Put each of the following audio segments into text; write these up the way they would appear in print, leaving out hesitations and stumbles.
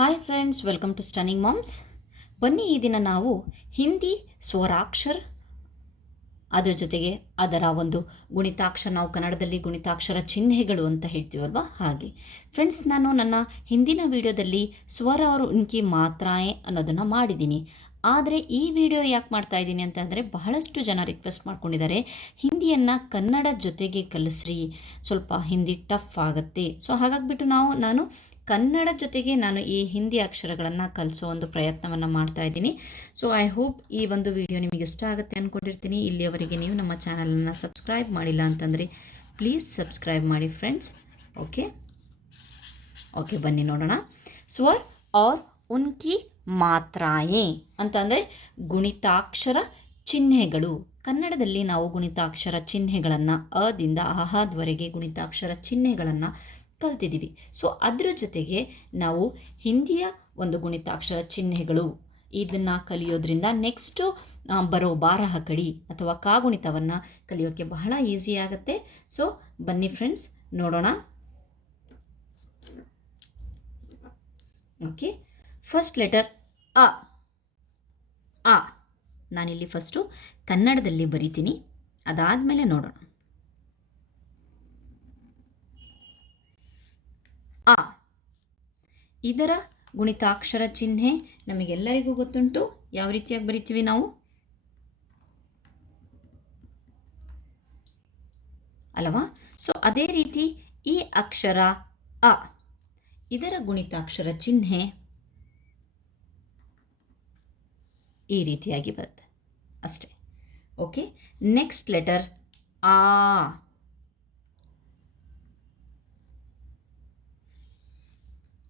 Hi friends, welcome to stunning moms. ಬನ್ನಿ, ಈ ದಿನ ನಾವು ಹಿಂದಿ ಸ್ವರಾಕ್ಷರ ಅದರ ಜೊತೆಗೆ ಅದರ ಒಂದು ಗುಣಿತಾಕ್ಷರ, ನಾವು ಕನ್ನಡದಲ್ಲಿ ಗುಣಿತಾಕ್ಷರ ಚಿಹ್ನೆಗಳು ಅಂತ ಹೇಳ್ತೀವಲ್ವ, ಹಾಗೆ ಫ್ರೆಂಡ್ಸ್, ನಾನು ನನ್ನ ಹಿಂದಿನ ವಿಡಿಯೋದಲ್ಲಿ ಸ್ವರ और उनकी ಮಾತ್ರಾಯೇ ಅನ್ನೋದನ್ನು ಮಾಡಿದ್ದೀನಿ. ಆದರೆ ಈ ವಿಡಿಯೋ ಯಾಕೆ ಮಾಡ್ತಾ ಇದ್ದೀನಿ ಅಂತಂದರೆ, ಬಹಳಷ್ಟು ಜನ ರಿಕ್ವೆಸ್ಟ್ ಮಾಡ್ಕೊಂಡಿದ್ದಾರೆ, ಹಿಂದಿಯನ್ನು ಕನ್ನಡ ಜೊತೆಗೆ ಕಲಿಸ್ರಿ, ಸ್ವಲ್ಪ ಹಿಂದಿ ಟಫ್ ಆಗುತ್ತೆ. ಸೊ ಹಾಗಾಗಿಬಿಟ್ಟು ನಾನು ಕನ್ನಡ ಜೊತೆಗೆ ನಾನು ಈ ಹಿಂದಿ ಅಕ್ಷರಗಳನ್ನು ಕಲಿಸೋ ಒಂದು ಪ್ರಯತ್ನವನ್ನು ಮಾಡ್ತಾ ಇದ್ದೀನಿ. ಸೊ ಐ ಹೋಪ್ ಈ ಒಂದು ವಿಡಿಯೋ ನಿಮಗೆ ಇಷ್ಟ ಆಗುತ್ತೆ ಅಂದ್ಕೊಂಡಿರ್ತೀನಿ. ಇಲ್ಲಿಯವರೆಗೆ ನೀವು ನಮ್ಮ ಚಾನಲನ್ನು ಸಬ್ಸ್ಕ್ರೈಬ್ ಮಾಡಿಲ್ಲ ಅಂತಂದರೆ ಪ್ಲೀಸ್ ಸಬ್ಸ್ಕ್ರೈಬ್ ಮಾಡಿ ಫ್ರೆಂಡ್ಸ್. ಓಕೆ, ಬನ್ನಿ ನೋಡೋಣ. ಸ್ವರ್ ಔರ್ ಉನ್ಕಿ ಮಾತ್ರಾಯೇ ಅಂತಂದರೆ ಗುಣಿತಾಕ್ಷರ ಚಿಹ್ನೆಗಳು. ಕನ್ನಡದಲ್ಲಿ ನಾವು ಗುಣಿತಾಕ್ಷರ ಚಿಹ್ನೆಗಳನ್ನು ಅದಿಂದ ಅಹದ್ವರೆಗೆ ಗುಣಿತಾಕ್ಷರ ಚಿಹ್ನೆಗಳನ್ನು ಕಲ್ತಿದ್ದೀವಿ. ಸೊ ಅದರ ಜೊತೆಗೆ ನಾವು ಹಿಂದಿಯ ಒಂದು ಗುಣಿತಾಕ್ಷರ ಚಿಹ್ನೆಗಳು ಇದನ್ನು ಕಲಿಯೋದ್ರಿಂದ ನೆಕ್ಸ್ಟು ಬರೋ ಬಾರಹಕಡಿ ಅಥವಾ ಕಾಗುಣಿತವನ್ನು ಕಲಿಯೋಕ್ಕೆ ಬಹಳ ಈಸಿ ಆಗುತ್ತೆ. ಸೊ ಬನ್ನಿ ಫ್ರೆಂಡ್ಸ್, ನೋಡೋಣ. ಓಕೆ, ಫಸ್ಟ್ ಲೆಟರ್ ಅ. ಆ ನಾನಿಲ್ಲಿ ಫಸ್ಟು ಕನ್ನಡದಲ್ಲಿ ಬರಿತೀನಿ, ಅದಾದಮೇಲೆ ನೋಡೋಣ. ಆ ಇದರ ಗುಣಿತಾಕ್ಷರ ಚಿಹ್ನೆ ನಮಗೆಲ್ಲರಿಗೂ ಗೊತ್ತುಂಟು. ಯಾವ ರೀತಿಯಾಗಿ ಬರಿತೀವಿ ನಾವು ಅಲ್ಲವಾ? ಸೊ ಅದೇ ರೀತಿ ಈ ಅಕ್ಷರ ಅ, ಇದರ ಗುಣಿತಾಕ್ಷರ ಚಿಹ್ನೆ ಈ ರೀತಿಯಾಗಿ ಬರುತ್ತೆ ಅಷ್ಟೇ. ಓಕೆ, ನೆಕ್ಸ್ಟ್ ಲೆಟರ್ ಆ.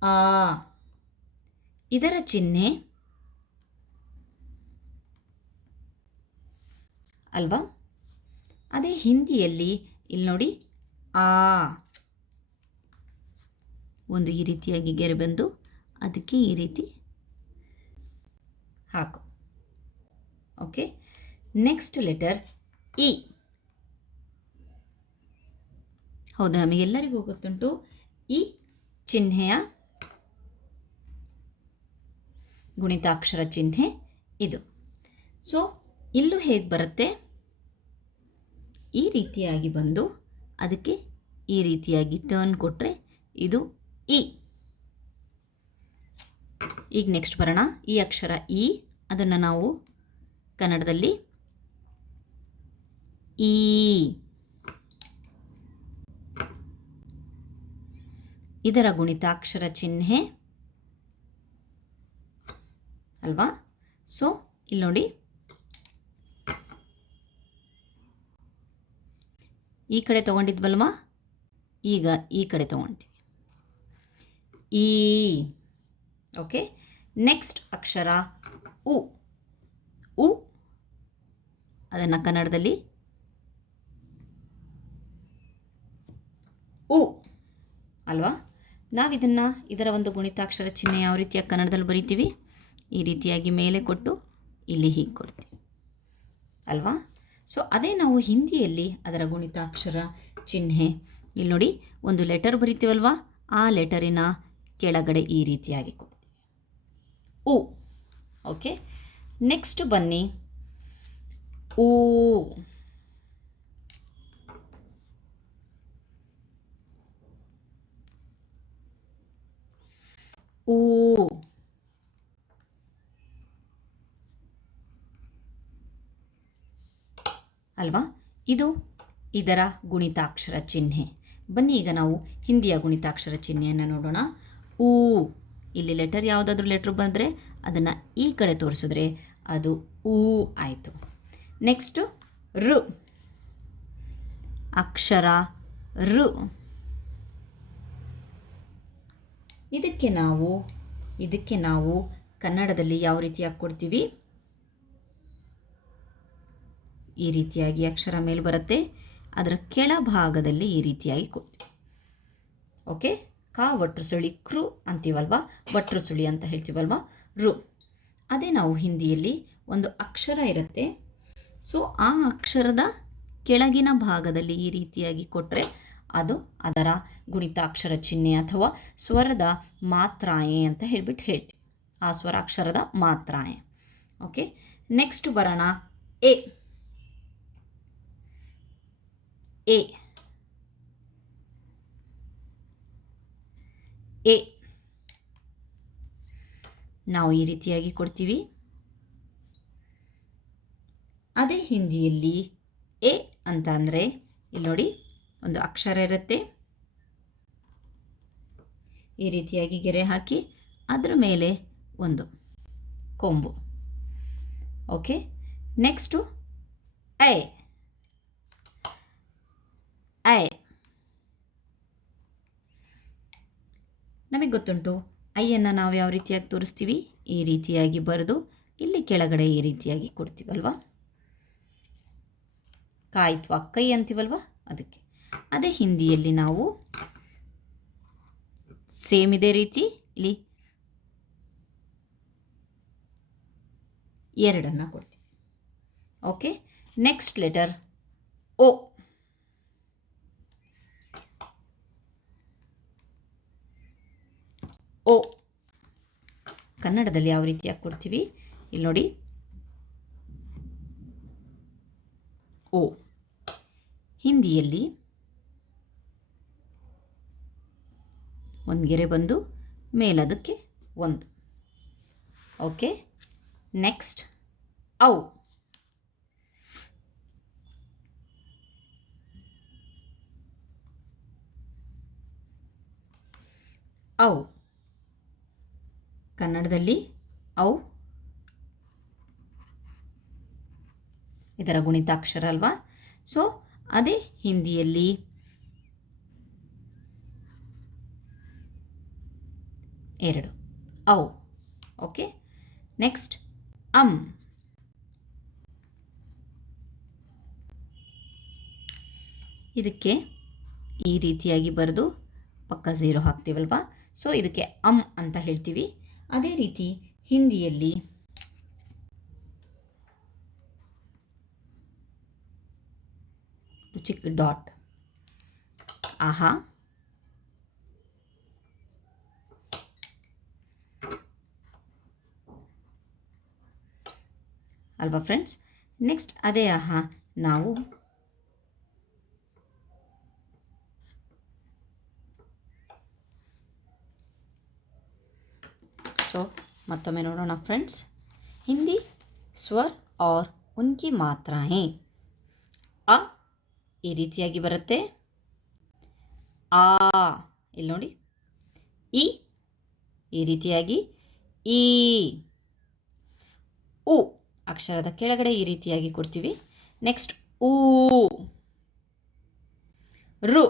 ಆ ಇದರ ಚಿಹ್ನೆ ಅಲ್ವಾ? ಅದೇ ಹಿಂದಿಯಲ್ಲಿ ಇಲ್ಲಿ ನೋಡಿ, ಆ ಒಂದು ಈ ರೀತಿಯಾಗಿ ಗೆರೆ ಬಂದು ಅದಕ್ಕೆ ಈ ರೀತಿ ಹಾಕು. Okay, next letter E. ಹೌದು, ನಮಗೆಲ್ಲರಿಗೂ ಗೊತ್ತುಂಟು ಈ ಚಿಹ್ನೆಯ ಗುಣಿತಾಕ್ಷರ ಚಿಹ್ನೆ ಇದು. ಸೊ ಇಲ್ಲೂ ಹೇಗೆ ಬರುತ್ತೆ, ಈ ರೀತಿಯಾಗಿ ಬಂದು ಅದಕ್ಕೆ ಈ ರೀತಿಯಾಗಿ ಟರ್ನ್ ಕೊಟ್ಟರೆ ಇದು ಇ. ಈಗ ನೆಕ್ಸ್ಟ್ ಬರೋಣ. ಈ ಅಕ್ಷರ ಇ, ಅದನ್ನು ನಾವು ಕನ್ನಡದಲ್ಲಿ ಈ. ಇದರ ಗುಣಿತಾಕ್ಷರ ಚಿಹ್ನೆ ಅಲ್ವಾ? ಸೊ ಇಲ್ಲಿ ನೋಡಿ, ಈ ಕಡೆ ತಗೊಂಡಿದ್ವಲ್ವಾ, ಈಗ ಈ ಕಡೆ ತಗೊಳ್ತೀವಿ, ಈ. ಓಕೆ, ನೆಕ್ಸ್ಟ್ ಅಕ್ಷರ ಉ. ಉ ಅದನ್ನು ಕನ್ನಡದಲ್ಲಿ ಉ ಅಲ್ವಾ? ನಾವಿದನ್ನು ಇದರ ಒಂದು ಗುಣಿತಾಕ್ಷರ ಚಿಹ್ನೆ ಯಾವ ರೀತಿಯಾಗಿ ಕನ್ನಡದಲ್ಲಿ ಬರಿತೀವಿ, ಈ ರೀತಿಯಾಗಿ ಮೇಲೆ ಕೊಟ್ಟು ಇಲ್ಲಿ ಹೀಗೆ ಕೊಡ್ತೀವಿ ಅಲ್ವಾ? ಸೊ ಅದೇ ನಾವು ಹಿಂದಿಯಲ್ಲಿ ಅದರ ಗುಣಿತಾಕ್ಷರ ಚಿಹ್ನೆ ಇಲ್ಲಿ ನೋಡಿ, ಒಂದು ಲೆಟರ್ ಬರಿತೀವಲ್ವಾ, ಆ ಲೆಟರಿನ ಕೆಳಗಡೆ ಈ ರೀತಿಯಾಗಿ ಕೊಡ್ತೀವಿ, ಉ. ಓಕೆ, ನೆಕ್ಸ್ಟ್ ಬನ್ನಿ, ಊ. ಊ ಅಲ್ವಾ? ಇದು ಇದರ ಗುಣಿತಾಕ್ಷರ ಚಿಹ್ನೆ. ಬನ್ನಿ ಈಗ ನಾವು ಹಿಂದಿಯ ಗುಣಿತಾಕ್ಷರ ಚಿಹ್ನೆಯನ್ನು ನೋಡೋಣ. ಊ, ಇಲ್ಲಿ ಲೆಟರ್ ಯಾವುದಾದ್ರೂ ಲೆಟ್ರ್ ಬಂದರೆ ಅದನ್ನು ಈ ಕಡೆ ತೋರಿಸಿದ್ರೆ ಅದು ಊ ಆಯಿತು. ನೆಕ್ಸ್ಟು ಋ, ಅಕ್ಷರ ಋ. ಇದಕ್ಕೆ ನಾವು ಕನ್ನಡದಲ್ಲಿ ಯಾವ ರೀತಿಯಾಗಿ ಕೊಡ್ತೀವಿ, ಈ ರೀತಿಯಾಗಿ ಅಕ್ಷರ ಮೇಲೆ ಬರುತ್ತೆ, ಅದರ ಕೆಳಭಾಗದಲ್ಲಿ ಈ ರೀತಿಯಾಗಿ ಕೊಡ್ತೀವಿ. ಓಕೆ, ಕಾ ಒಟ್ರು ಸುಳಿ ಕೃ ಅಂತೀವಲ್ವಾ, ಒಟ್ರು ಸುಳಿ ಅಂತ ಹೇಳ್ತೀವಲ್ವಾ, ಋ. ಅದೇ ನಾವು ಹಿಂದಿಯಲ್ಲಿ ಒಂದು ಅಕ್ಷರ ಇರುತ್ತೆ, ಸೊ ಆ ಅಕ್ಷರದ ಕೆಳಗಿನ ಭಾಗದಲ್ಲಿ ಈ ರೀತಿಯಾಗಿ ಕೊಟ್ಟರೆ ಅದು ಅದರ ಗುಣಿತಾಕ್ಷರ ಚಿಹ್ನೆ ಅಥವಾ ಸ್ವರದ ಮಾತ್ರಾಯೆ ಅಂತ ಹೇಳ್ತೀವಿ. ಆ ಸ್ವರಾಕ್ಷರದ ಮಾತ್ರಾಯೆ. ಓಕೆ, ನೆಕ್ಸ್ಟ್ ಬರೋಣ ಎ. ಎ ಎ ನಾವು ಈ ರೀತಿಯಾಗಿ ಕೊಡ್ತೀವಿ. ಅದೇ ಹಿಂದಿಯಲ್ಲಿ ಎ ಅಂತ ಅಂದರೆ ಇಲ್ಲಿ ನೋಡಿ, ಒಂದು ಅಕ್ಷರ ಇರುತ್ತೆ, ಈ ರೀತಿಯಾಗಿ ಗೆರೆ ಹಾಕಿ ಅದರ ಮೇಲೆ ಒಂದು ಕೊಂಬು. Okay, next I. ಐ ನಮಗೆ ಗೊತ್ತುಂಟು, ಐಯನ್ನು ನಾವು ಯಾವ ರೀತಿಯಾಗಿ ತೋರಿಸ್ತೀವಿ, ಈ ರೀತಿಯಾಗಿ ಬರೆದು ಇಲ್ಲಿ ಕೆಳಗಡೆ ಈ ರೀತಿಯಾಗಿ ಕೊಡ್ತೀವಲ್ವ, ಕಾಯ್ತ್ವಾ ಕೈ ಅಂತೀವಲ್ವ, ಅದಕ್ಕೆ. ಅದೇ ಹಿಂದಿಯಲ್ಲಿ ನಾವು ಸೇಮ್ ಇದೇ ರೀತಿ ಇಲ್ಲಿ 2 ಕೊಡ್ತೀವಿ. ಓಕೆ, ನೆಕ್ಸ್ಟ್ ಲೆಟರ್ ಓ. ಓ ಕನ್ನಡದಲ್ಲಿ ಯಾವ ರೀತಿಯಾಗಿ ಕೊಡ್ತೀವಿ, ಇಲ್ಲಿ ನೋಡಿ, ಓ. ಹಿಂದಿಯಲ್ಲಿ ಒಂದು ಗೆರೆ ಬಂದು ಮೇಲದಕ್ಕೆ ಒಂದು. ಓಕೆ, ನೆಕ್ಸ್ಟ್ ಔ. ಔ ಕನ್ನಡದಲ್ಲಿ ಔ ಇದರ ಗುಣಿತಾಕ್ಷರ ಅಲ್ವಾ. ಸೊ ಅದೇ ಹಿಂದಿಯಲ್ಲಿ ಎರಡು ಔ. ಓಕೆ, ನೆಕ್ಸ್ಟ್ ಇದಕ್ಕೆ ಈ ರೀತಿಯಾಗಿ ಬರೆದು ಪಕ್ಕ 0 ಹಾಕ್ತೀವಲ್ವಾ, ಸೊ ಇದಕ್ಕೆ ಅಂತ ಹೇಳ್ತೀವಿ. ಅದೇ ರೀತಿ ಹಿಂದಿಯಲ್ಲಿ ಚಿಕ್ಕ ಡಾಟ್, ಆಹಾ. ಅಲ್ವಾ ಫ್ರೆಂಡ್ಸ್. ನೆಕ್ಸ್ಟ್ ಅದೇ ಆಹಾ ನಾವು ಸೊ ಮತ್ತೊಮ್ಮೆ ನೋಡೋಣ ಫ್ರೆಂಡ್ಸ್. ಹಿಂದಿ ಸ್ವರ್ और उनकी मात्राएं. ಅ ಈ ರೀತಿಯಾಗಿ ಬರುತ್ತೆ, ಆ ಇಲ್ಲಿ ನೋಡಿ, ಈ ರೀತಿಯಾಗಿ, ಈ ಉ ಅಕ್ಷರದ ಕೆಳಗಡೆ ಈ ರೀತಿಯಾಗಿ ಕೊಡ್ತೀವಿ. ನೆಕ್ಸ್ಟ್ ಊ, ರು,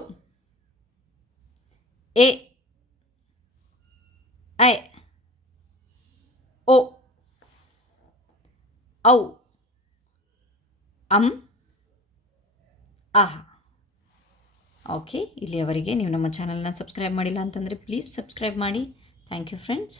ಎ, ಐ, ಓ, ಔ, ಆಹಾ. ಓಕೆ, ಇಲ್ಲಿಯವರೆಗೆ ನೀವು ನಮ್ಮ ಚಾನಲ್ನ ಸಬ್ಸ್ಕ್ರೈಬ್ ಮಾಡಿಲ್ಲ ಅಂತಂದರೆ ಪ್ಲೀಸ್ ಸಬ್ಸ್ಕ್ರೈಬ್ ಮಾಡಿ. Thank you friends.